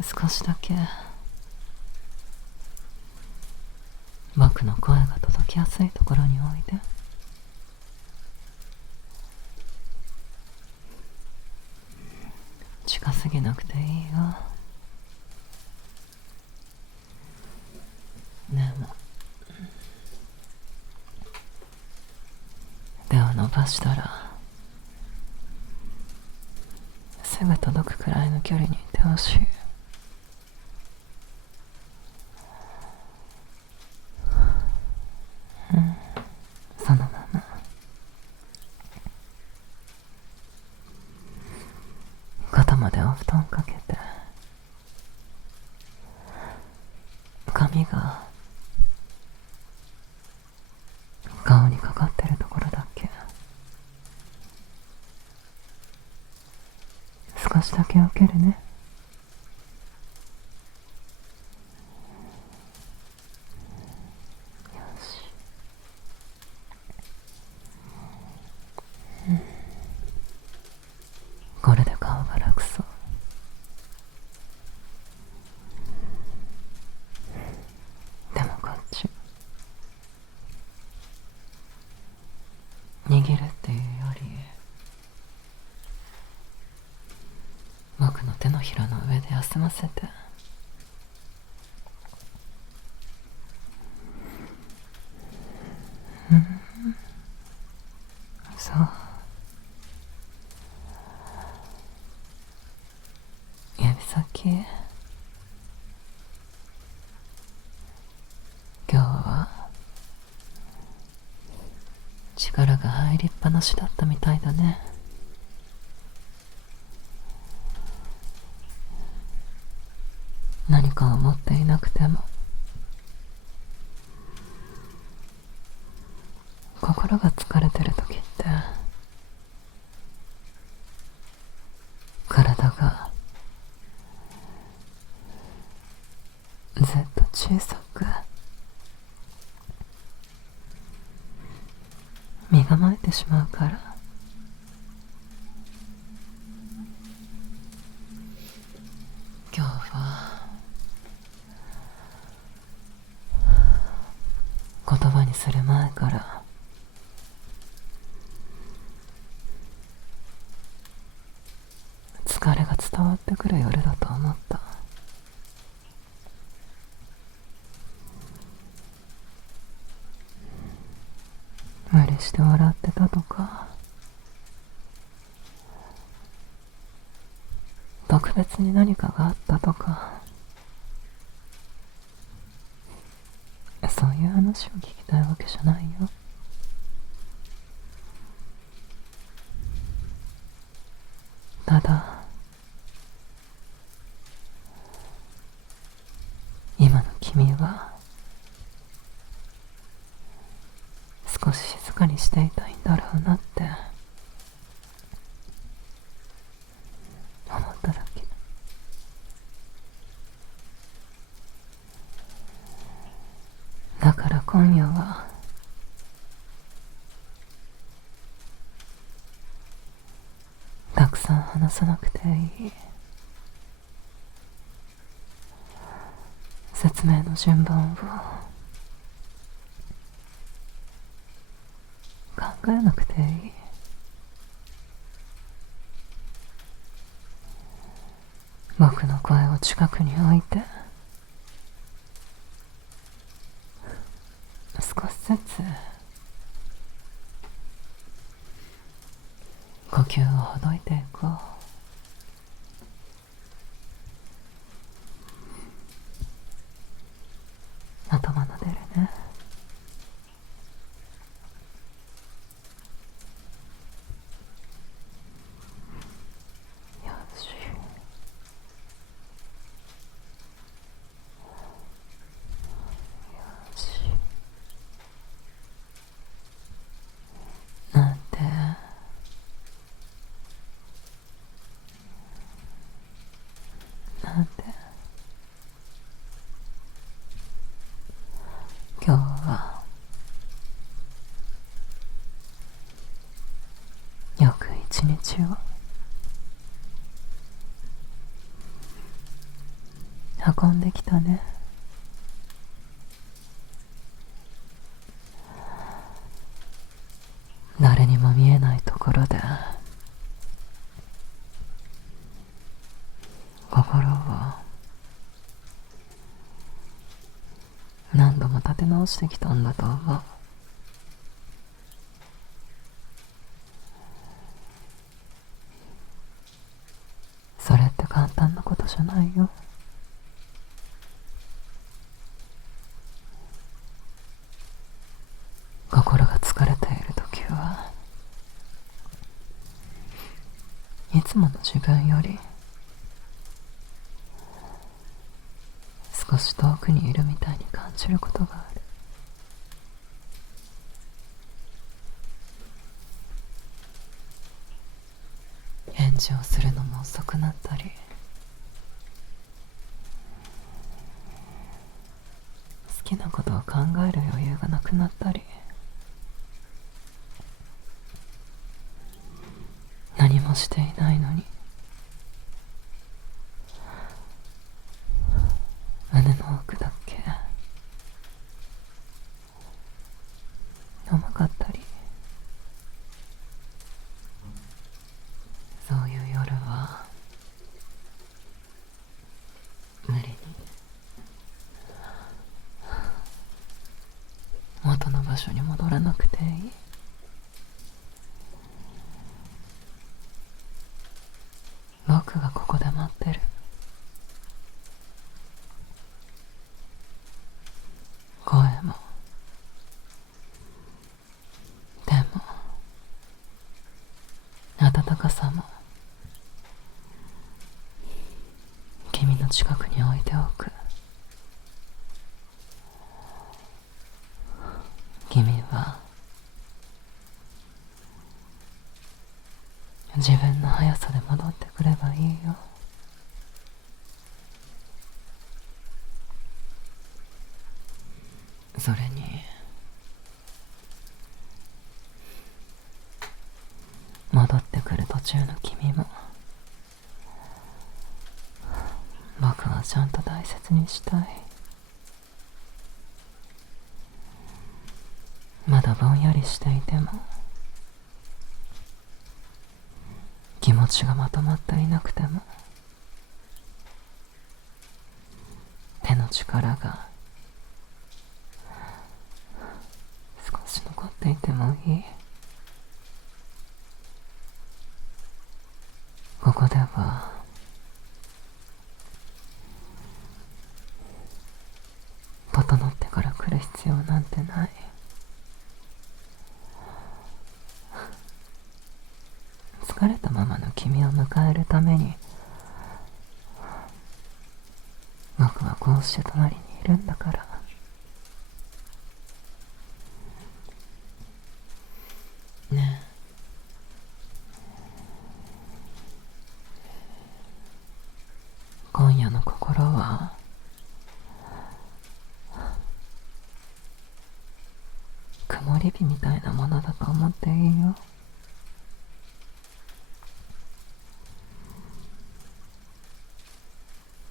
少しだけ僕の声が届きやすいところにおいで。近すぎなくていいよ。でも手を伸ばしたらすぐ届くくらいの距離にいてほしい。そのまま肩までお布団かけて、髪が顔にかかってるところだけ少しだけ受けるね。よし。これで顔が楽そう。でもこっち握るっていうより、僕の手のひらの上で休ませて。そう。指先、今日は力が入りっぱなしだったみたいだね。何かを持っていなくても心が疲れてる時って体がずっと小さく身構えてしまうから。今日は言葉にする前から疲れが伝わってくる夜だと思った。無理して笑ってたとか特別に何かがあったとか、そういう話を聞きたいわけじゃないよ。ただ今の君は少し静かにしていたいんだろうなって思っただけ。だから今夜はたくさん話さなくていい。説明の順番を考えなくていい。僕の声を近くに置いて少しずつ呼吸をほどいていこう。頭撫でるね。よし。よし。なんてなんて今日はよく一日を運んできたね。誰にも見えないところで心を何度も立て直してきたんだと思う。それって簡単なことじゃないよ。心が疲れているときはいつもの自分より少し遠くにいるみたいに感じることがある。返事をするのも遅くなったり、好きなことを考える余裕がなくなったり、何もしていないのに胸の奥だけ甘かったり、そういう夜は無理に元の場所に戻らなくていい。僕がここで待ってる。声も手も温かさも君の近くに置いておく。君は自分の速さで戻ってくればいいよ。それに戻ってくる途中の君も僕はちゃんと大切にしたい。まだぼんやりしていても気持ちがまとまっていなくても手の力が少し残っていてもいい。ここでは整ってから来る必要なんてない。疲れたままの君を迎えるために僕はこうして隣にいるんだから。ねえ、今夜の心は曇り日みたいなものだと思っていいよ。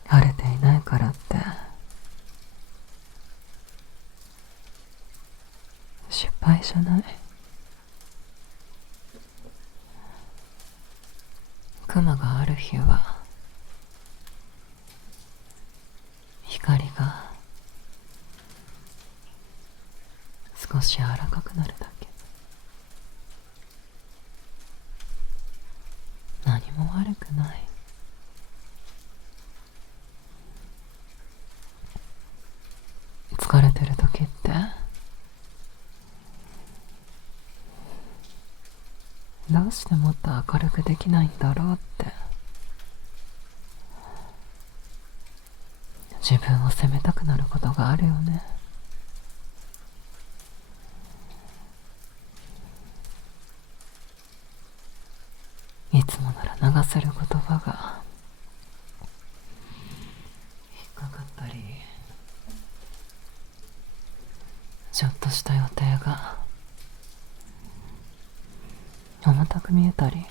晴れていないからって失敗じゃない。雲がある日は光が少し柔らかくなるだけ。何も悪くない。疲れてる時ってどうしてもっと明るくできないんだろうって自分を責めたくなることがあるよね。いつもなら流せる言葉が引っかかったり、ちょっとした予定が重たく見えたり、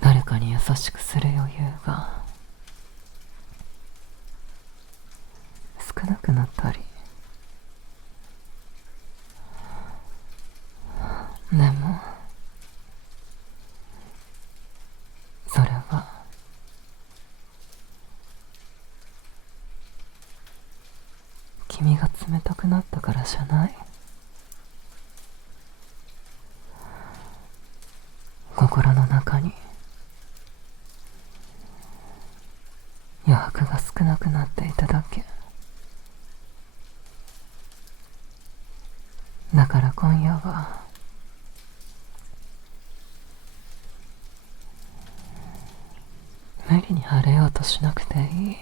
誰かにに優しくする余裕が少なくなったり、でもそれは君が冷たくなったからじゃない。心の中に余白が少なくなっていただけ。だから今夜は無理に晴れようとしなくていい。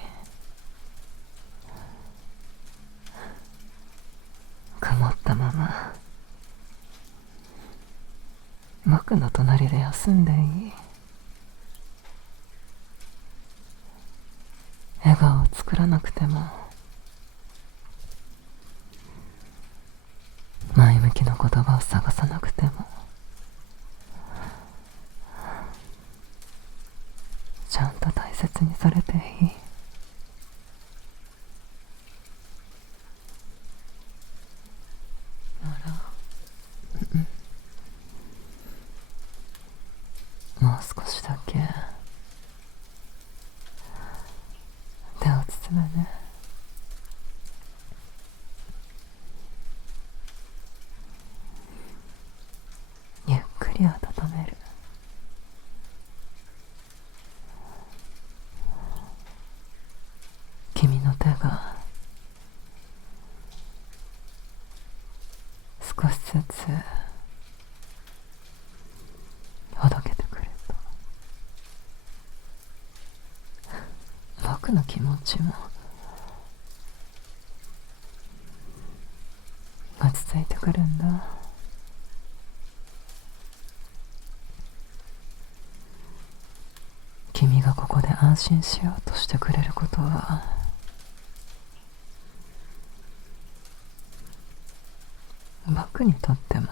曇ったまま僕の隣で休んでいい。笑顔を作らなくても、前向きな言葉を探さなくても、ちゃんと大切にされていい。もう少しだけ手を包むね。ゆっくり温める。君の手が少しずつほどけてくると、僕の気持ちも落ち着いてくるんだ。君がここで安心しようとしてくれることは僕にとっても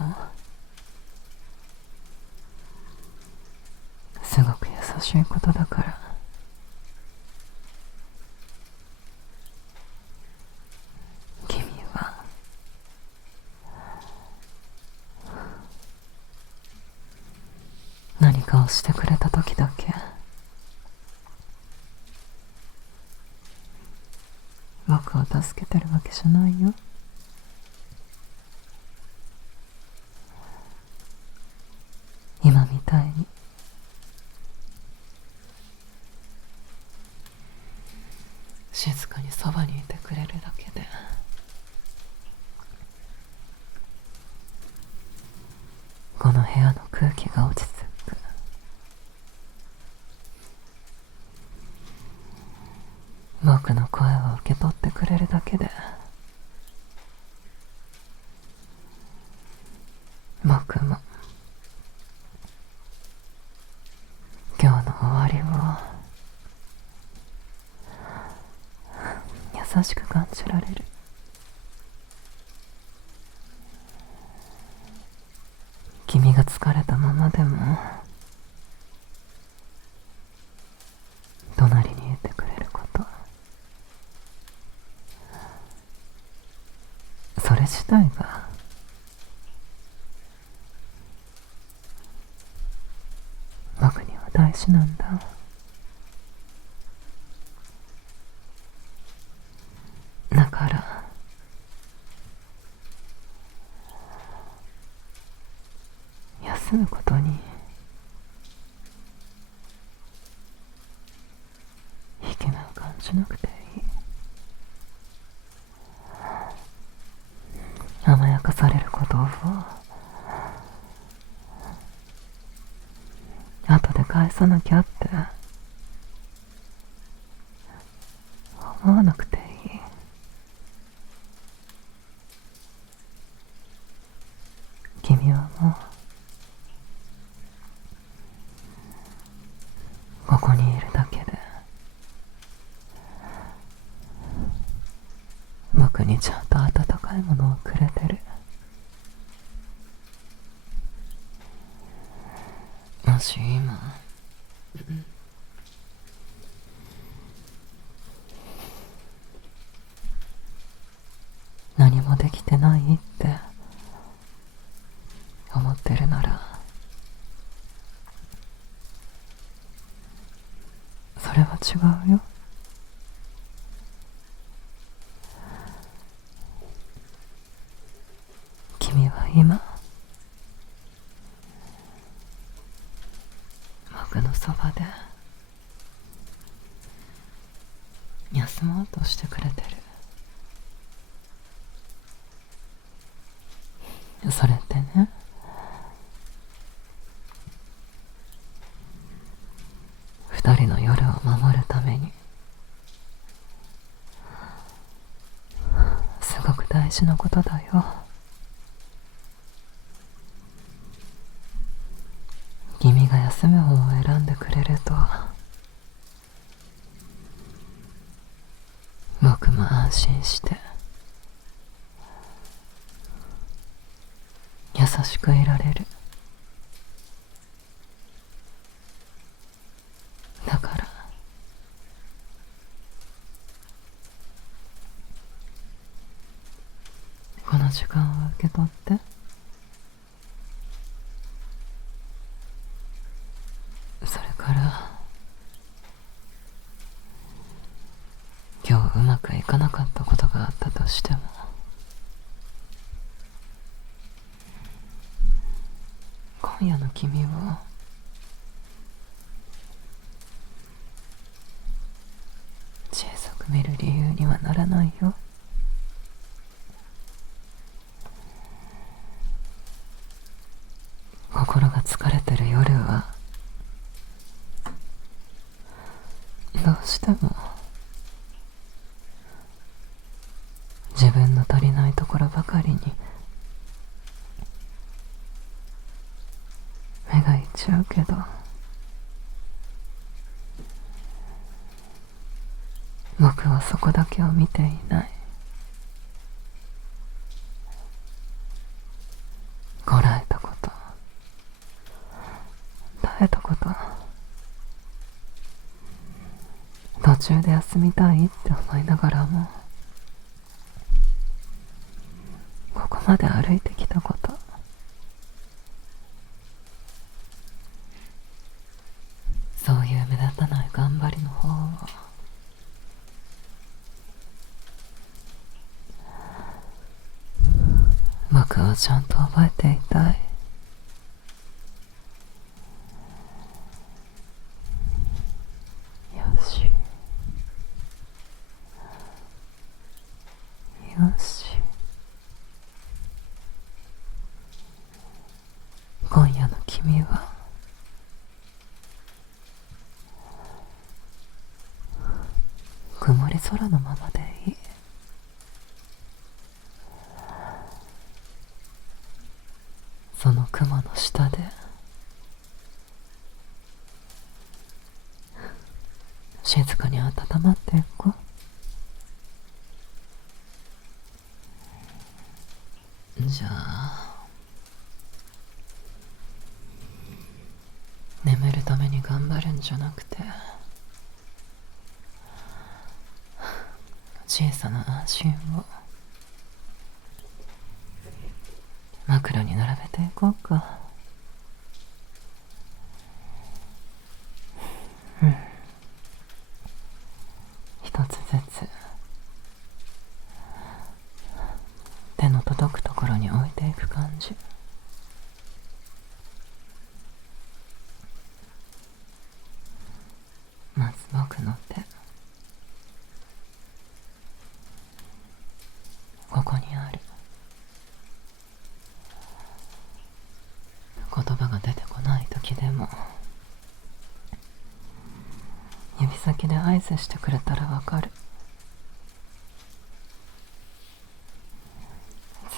すごく優しいことだから。君は何かをしてくれた時だけ僕を助けてるわけじゃないよ。今みたいに静かにそばにいてくれるだけでこの部屋の空気が落ち着く。僕の声を受け取ってくれるだけで僕も今日の終わりを優しく感じられる。君が疲れたままでも隣にいてくれること、それ自体が僕には大事なんだ。だから休むことに引け目を感じなくていい。甘やかされることを後で返さなきゃって思わなくていい。君はもうここにいるだけで僕にちゃんと温かいものをくれてる。もし今何もできてないって思ってるなら、それは違うよ。君は今僕のそばで休もうとしてくれてる。それってね、二人の夜を守るためにすごく大事なことだよ。君が休む方を選んでくれると僕も安心して優しくいられる。だからこの時間を受け取って。それから今日うまくいかなかったことがあったとしても、今夜の君を小さく見る理由にはならないよ。心が疲れてる夜はどうしても自分の足りないところばかりに目がいっちゃうけど、僕はそこだけを見ていない。こらえたこと、耐えたこと、途中で休みたいって思いながらもここまで歩いてきたこと、そういう目立たない頑張りの方を僕はちゃんと覚えていたい。よしよし、今夜の君は曇り空のままでいい。その雲の下で静かに温まっていこう。じゃあ眠るために頑張るんじゃなくて、小さな安心を枕に並べていこうか。一つずつ手の届くところに置いていく感じ。まず僕の手、ここにある。言葉が出てこない時でも指先で合図してくれたらわかる。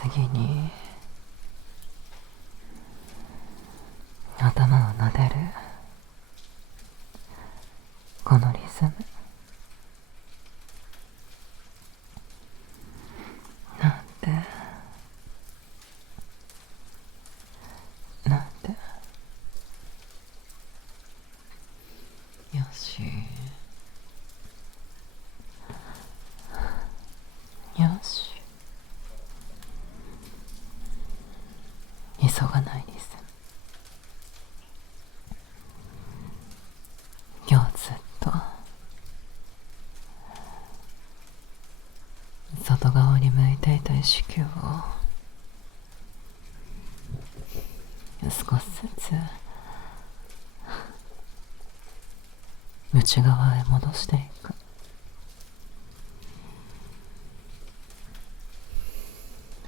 次に頭を撫でるこのリズム、なんてなんて急がないにす。今日ずっと外側に向いていた意識を少しずつ内側へ戻していく。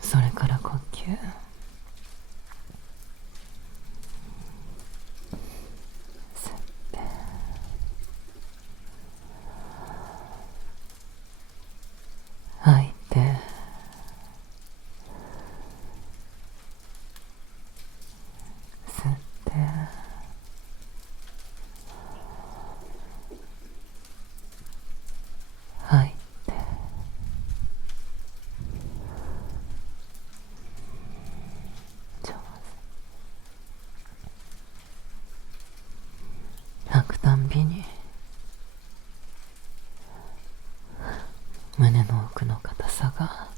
それから呼吸。吸って吐いて、吸って吐いて、上手。吐くたんびに胸の奥の硬さが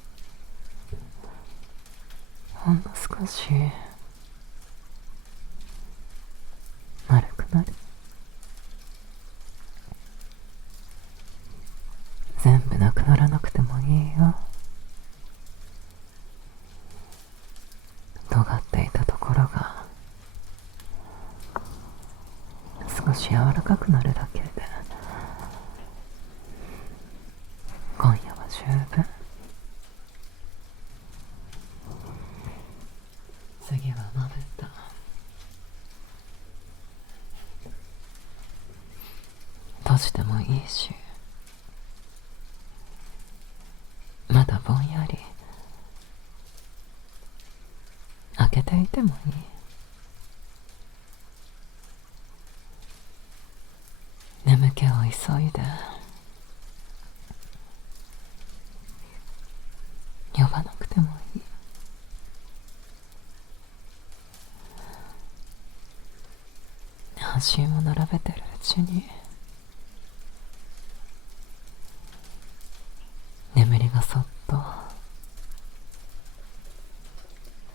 ほんの少し丸くなる。全部なくならなくてもいいよ。尖っていたところが少し柔らかくなるだけで今夜は十分。次はまぶた。閉じてもいいし、まだぼんやり開けていてもいい。眠気を急いで呼ばなくてもいい。半身を並べてるうちに眠りがそっと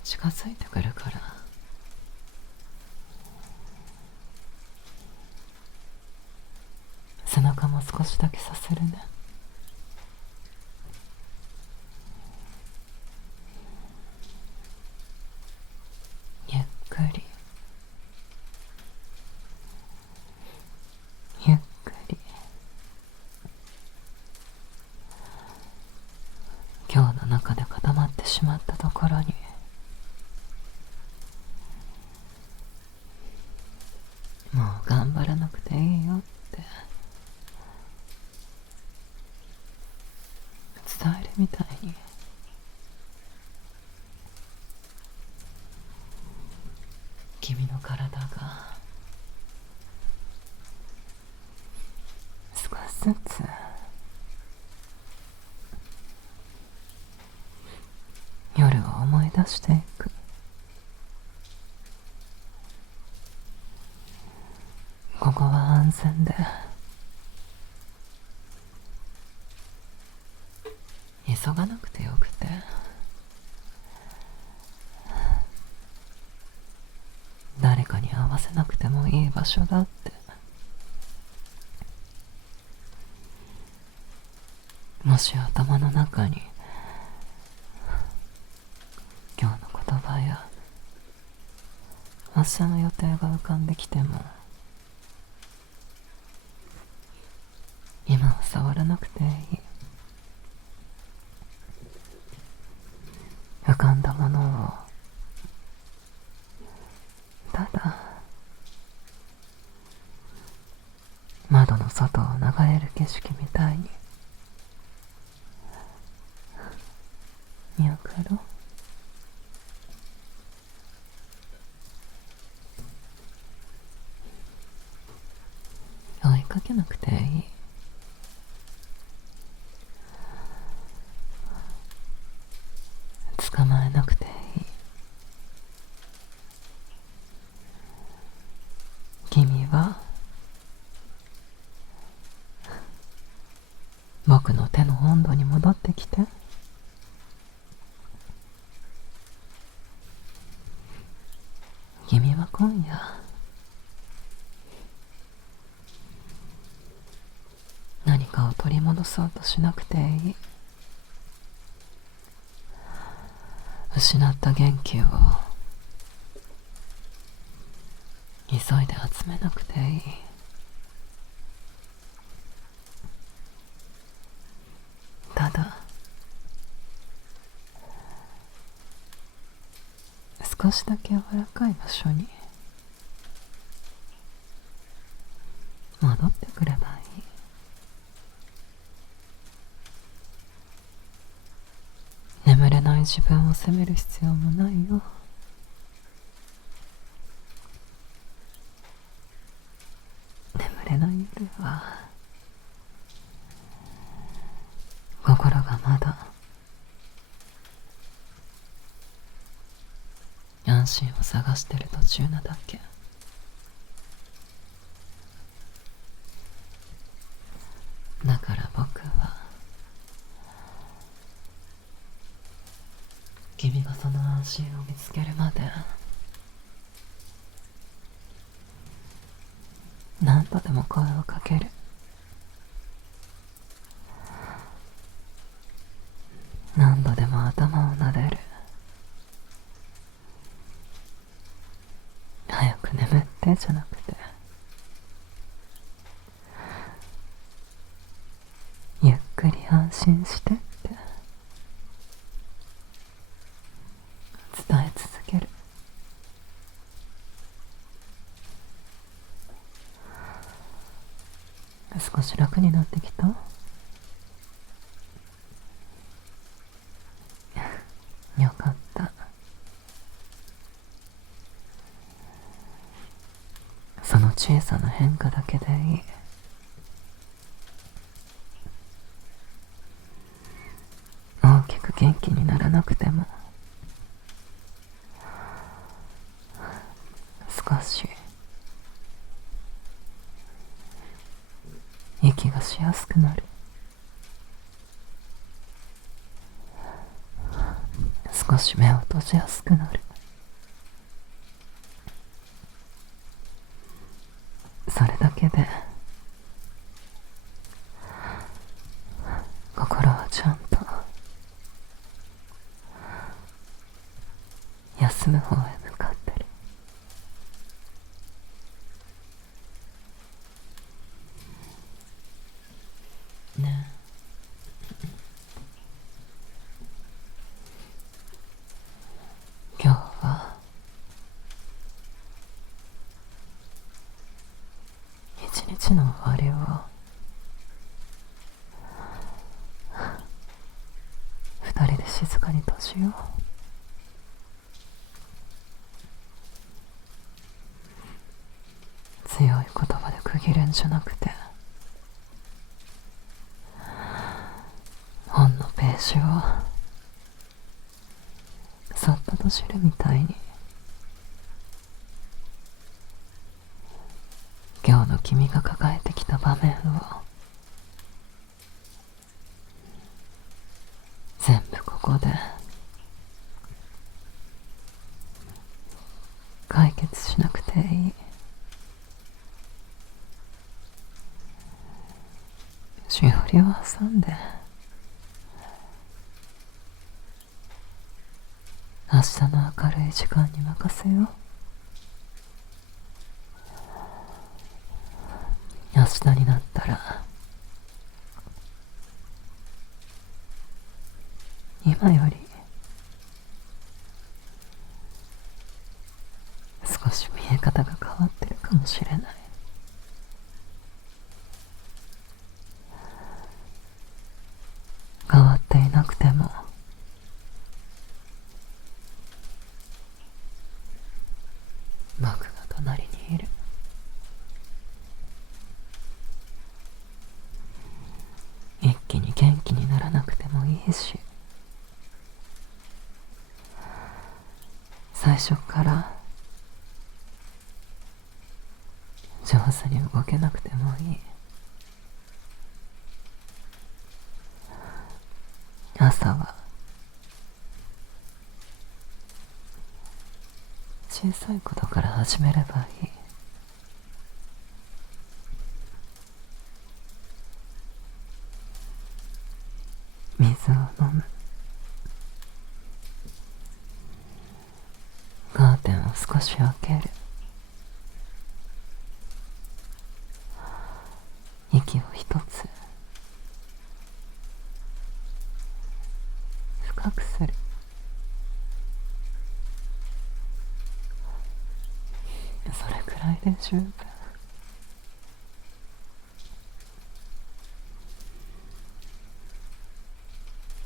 近づいてくるから。背中も少しだけさせるね。ゆっくりゆっくり。今日の中で固まってしまったところにもう頑張らなくていいよって伝えるみたいに、君の体が少しずつ夜を思い出していく。ここは安全で急がなくてよくて、誰かに合わせなくてもいい場所だって。もし頭の中に今日の言葉や明日の予定が浮かんできても、今は触らなくていい。浮かんだものをただ窓の外を流れる景色みたいに見送ろう。追いかけなくていい。捕まえなくていい。君は僕の手の温度に戻ってきて。君は今夜何かを取り戻そうとしなくていい。失った元気を急いで集めなくていい。ただ少しだけ柔らかい場所に戻ってくればいい。眠れない自分を責める必要もないよ。眠れない夜は心がまだ安心を探してる途中なだけ。だから僕は君がその安心を見つけるまで何度でも声をかける。何度でも頭を撫でる。早く眠ってじゃなくて、ゆっくり安心してって伝え続ける。少し楽になってきた？よかった。その小さな変化だけでいい。大きく元気にならなくても少し息がしやすくなる。少し目を閉じやすくなる。それだけで心はちゃんと休む方へ向かってる。ねえ、今日は一日の終わりを二人で静かに閉じよう。強い言葉で区切るんじゃなくて、本のページをそっと閉じるみたいに、今日の君が抱えてきた場面を全部ここで解決しなくていい。しおりを挟んで明日の明るい時間に任せよう。明日になったら今より少し見え方が変わってるかもしれない。変わっていなくても僕が隣にいる。一気に元気にならなくてもいいし、最初から上手に動けなくてもいい。朝は小さいことから始めればいい。水を飲む。カーテンを少し開ける。息を一つ深くする。それくらいで十分。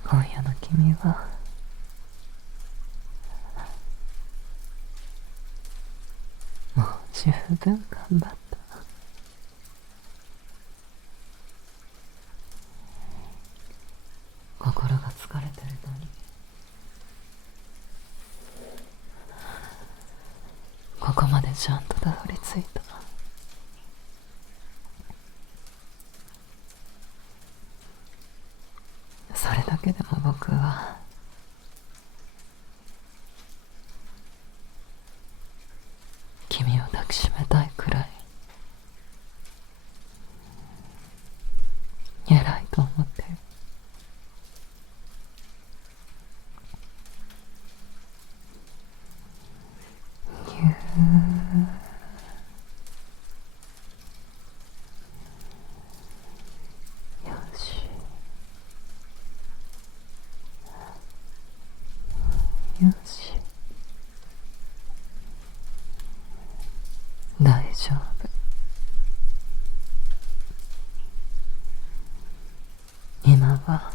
今夜の君はもう十分頑張った。心が疲れてるのにここまでちゃんとたどり着いた。それだけでも僕は君を抱きしめたいくらい偉いと思ってる。よしよし、大丈夫。今は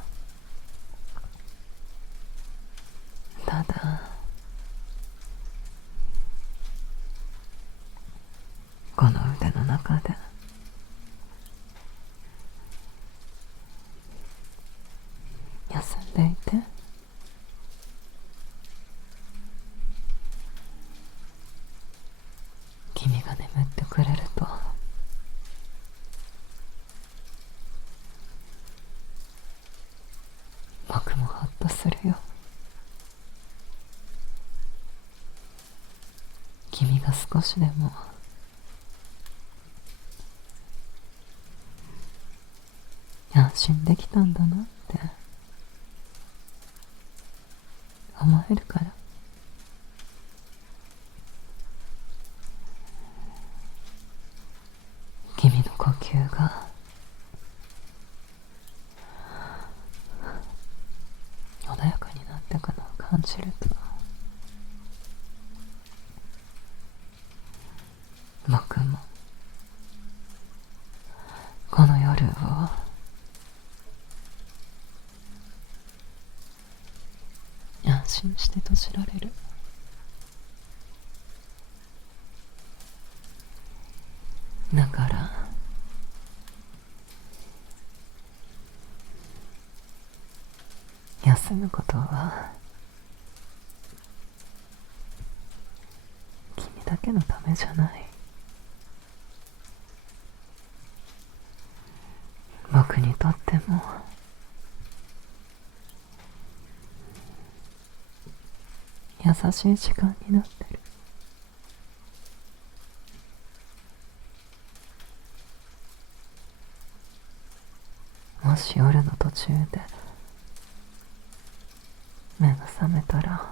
ただこの腕の中で休んでいて。君が眠ってくれると僕もほっとするよ。君が少しでも安心できたんだなって思えるから。君の呼吸が穏やかになってくのを感じると僕もこの夜を安心して閉じられる。だから休むことは君だけのためじゃない。僕にとっても優しい時間になってる。もし夜の途中で目が覚めたら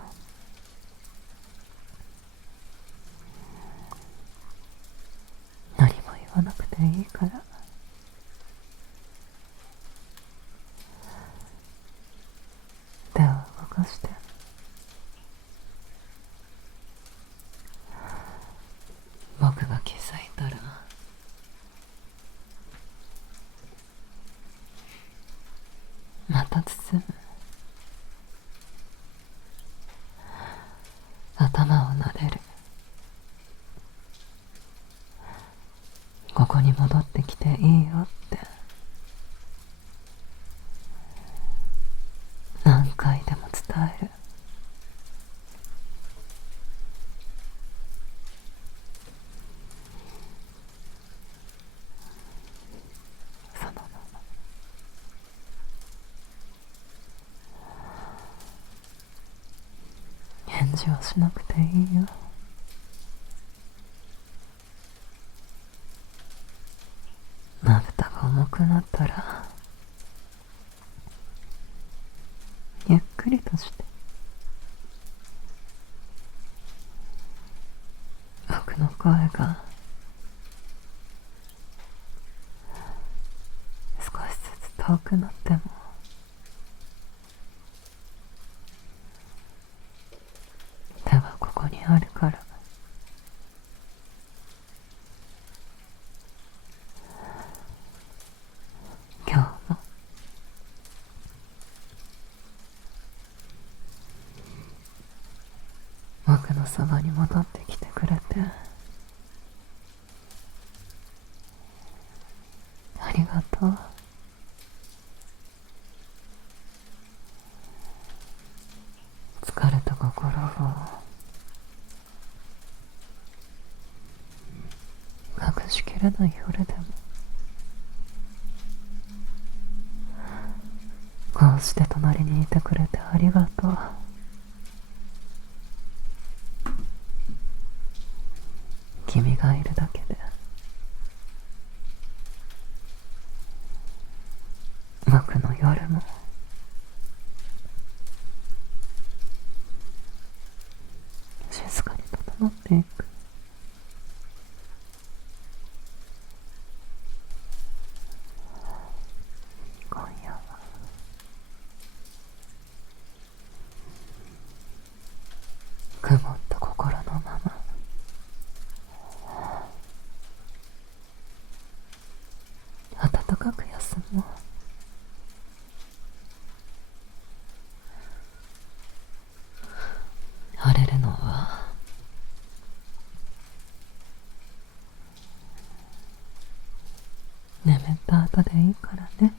何も言わなくていいから。手を動かして。僕が気づいたらまた包む。頭を撫でる。ここに戻ってきていいよって何回でも伝える。そのまま返事はしなくていいよ。くりとして僕の声が少しずつ遠くなっても手はここにあるから。今日も僕のそばに戻ってきてくれてありがとう。疲れた心を隠しきれない夜でもこうして隣にいてくれてありがとう。君がいるだけで僕の夜も静かに整っていく。今夜は曇った心のまま暖かく休もう。晴れるのは眠った後でいいからね。